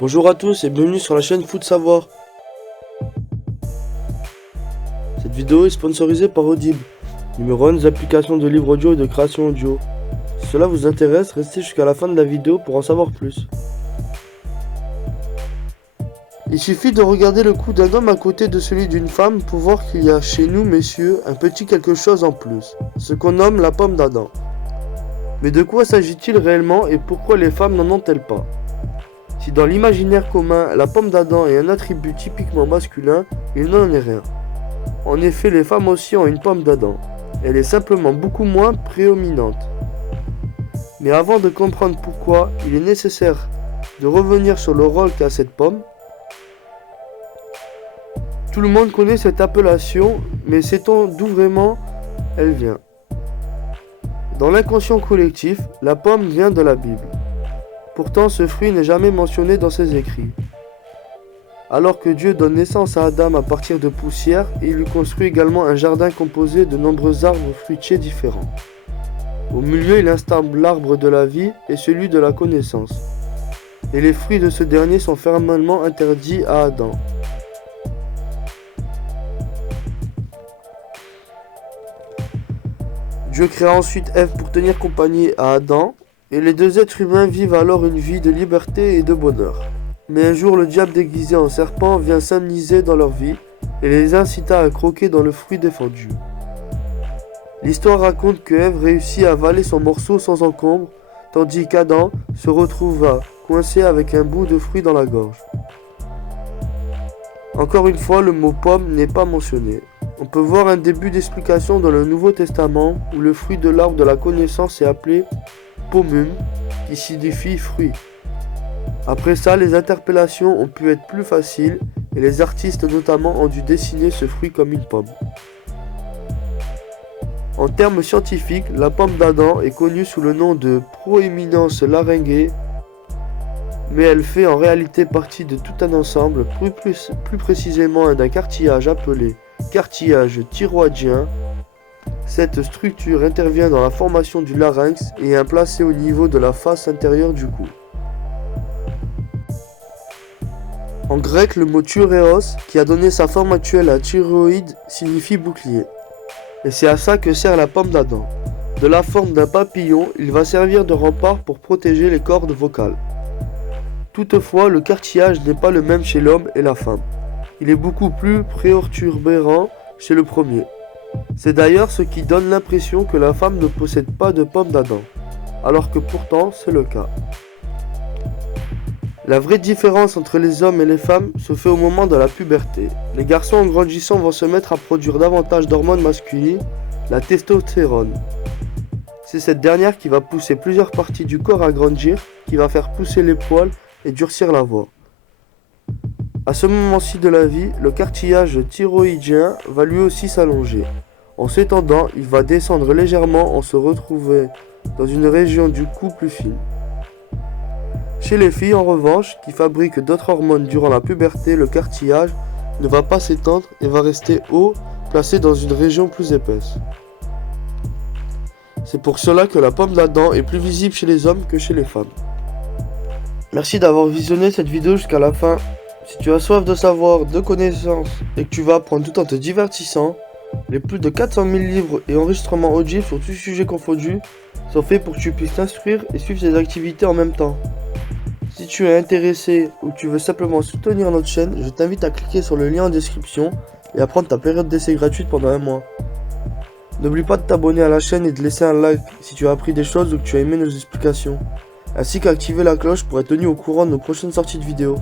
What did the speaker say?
Bonjour à tous et bienvenue sur la chaîne Foot Savoir. Cette vidéo est sponsorisée par Audible, numéro 1 des applications de livres audio et de création audio. Si cela vous intéresse, restez jusqu'à la fin de la vidéo pour en savoir plus. Il suffit de regarder le cou d'un homme à côté de celui d'une femme pour voir qu'il y a chez nous, messieurs, un petit quelque chose en plus, ce qu'on nomme la pomme d'Adam. Mais de quoi s'agit-il réellement et pourquoi les femmes n'en ont-elles pas ? Si dans l'imaginaire commun, la pomme d'Adam est un attribut typiquement masculin, il n'en est rien. En effet, les femmes aussi ont une pomme d'Adam. Elle est simplement beaucoup moins prédominante. Mais avant de comprendre pourquoi, il est nécessaire de revenir sur le rôle qu'a cette pomme. Tout le monde connaît cette appellation, mais sait-on d'où vraiment elle vient ? Dans l'inconscient collectif, la pomme vient de la Bible. Pourtant, ce fruit n'est jamais mentionné dans ses écrits. Alors que Dieu donne naissance à Adam à partir de poussière, il lui construit également un jardin composé de nombreux arbres fruitiers différents. Au milieu, il installe l'arbre de la vie et celui de la connaissance. Et les fruits de ce dernier sont fermement interdits à Adam. Dieu créa ensuite Ève pour tenir compagnie à Adam, et les deux êtres humains vivent alors une vie de liberté et de bonheur. Mais un jour, le diable déguisé en serpent vient s'immiscer dans leur vie et les incita à croquer dans le fruit défendu. L'histoire raconte que Ève réussit à avaler son morceau sans encombre, tandis qu'Adam se retrouva coincé avec un bout de fruit dans la gorge. Encore une fois, le mot pomme n'est pas mentionné. On peut voir un début d'explication dans le Nouveau Testament où le fruit de l'arbre de la connaissance est appelé pomum, qui signifie fruit. Après ça, les interpellations ont pu être plus faciles et les artistes notamment ont dû dessiner ce fruit comme une pomme. En termes scientifiques, la pomme d'Adam est connue sous le nom de proéminence laryngae, mais elle fait en réalité partie de tout un ensemble, plus précisément d'un cartilage appelé cartilage thyroïdien. Cette structure intervient dans la formation du larynx et est placée au niveau de la face intérieure du cou. En grec, le mot thyréos, qui a donné sa forme actuelle à thyroïde, signifie bouclier. Et c'est à ça que sert la pomme d'Adam. De la forme d'un papillon, il va servir de rempart pour protéger les cordes vocales. Toutefois, le cartilage n'est pas le même chez l'homme et la femme. Il est beaucoup plus protubérant chez le premier. C'est d'ailleurs ce qui donne l'impression que la femme ne possède pas de pomme d'Adam, alors que pourtant c'est le cas. La vraie différence entre les hommes et les femmes se fait au moment de la puberté. Les garçons en grandissant vont se mettre à produire davantage d'hormones masculines, la testostérone. C'est cette dernière qui va pousser plusieurs parties du corps à grandir, qui va faire pousser les poils et durcir la voix. À ce moment-ci de la vie, le cartilage thyroïdien va lui aussi s'allonger. En s'étendant, il va descendre légèrement en se retrouvant dans une région du cou plus fine. Chez les filles, en revanche, qui fabriquent d'autres hormones durant la puberté, le cartilage ne va pas s'étendre et va rester haut, placé dans une région plus épaisse. C'est pour cela que la pomme d'Adam est plus visible chez les hommes que chez les femmes. Merci d'avoir visionné cette vidéo jusqu'à la fin. Si tu as soif de savoir, de connaissances et que tu vas apprendre tout en te divertissant, les plus de 400 000 livres et enregistrements audio sur tous sujets confondus sont faits pour que tu puisses t'instruire et suivre tes activités en même temps. Si tu es intéressé ou tu veux simplement soutenir notre chaîne, je t'invite à cliquer sur le lien en description et à prendre ta période d'essai gratuite pendant un mois. N'oublie pas de t'abonner à la chaîne et de laisser un like si tu as appris des choses ou que tu as aimé nos explications, ainsi qu'activer la cloche pour être tenu au courant de nos prochaines sorties de vidéos.